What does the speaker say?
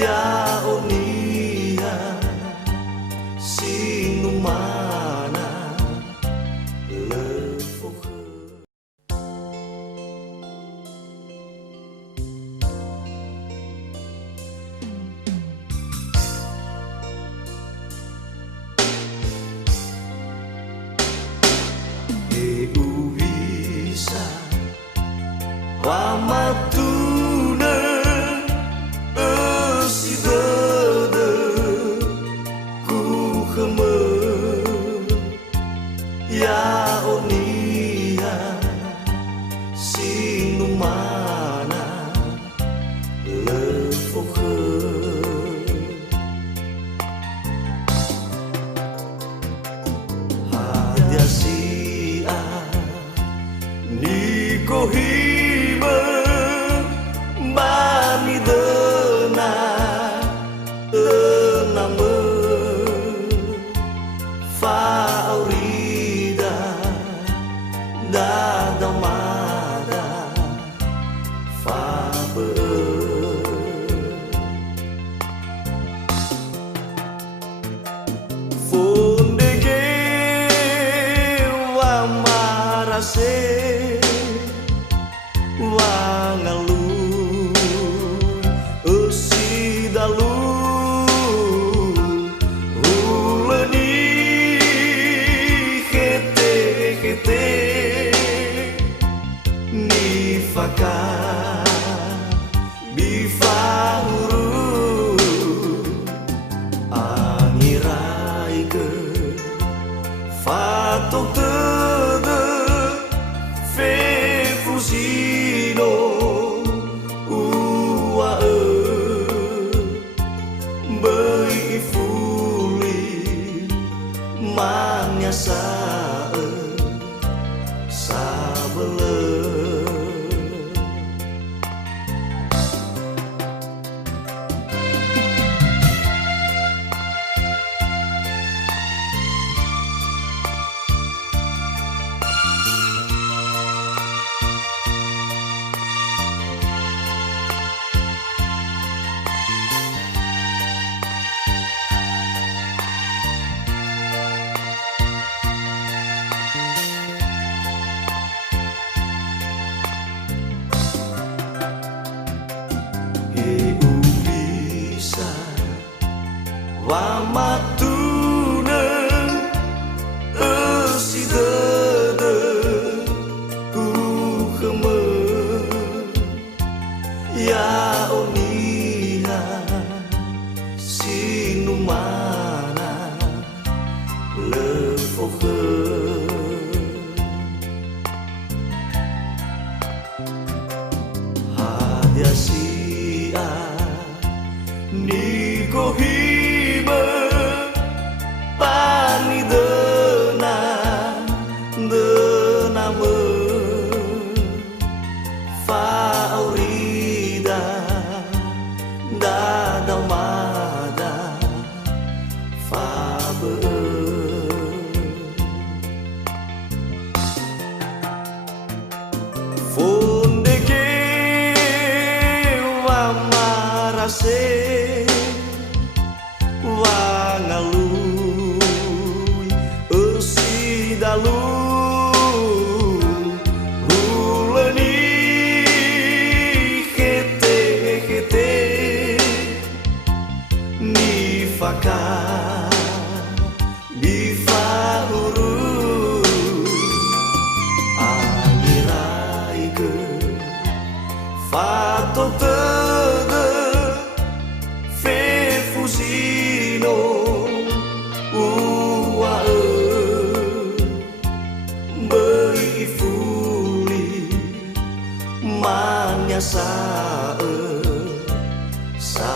ya onia sinumana lefoh. Bisa wamatuna esidede ku kheme ya onia sinumana lefoh. Hadia sia Niko hime mani dena ename faurida dadamada fabe fondege wa marase wangalu usidalu uleni hete hete nifaka bifahuru angirai ke fatok tede fefusino manyasa sabele bisa wamatuna esidede ku kheme ya onia sinumana lefoh. Hadia sia Niko hime pani dena dename faurida dadamada fabe fondege wa marase wangalu usidalu uleni hete hete nifaka bifahuru angirai ke fatok tede fefusino uae beifuli manyasa sa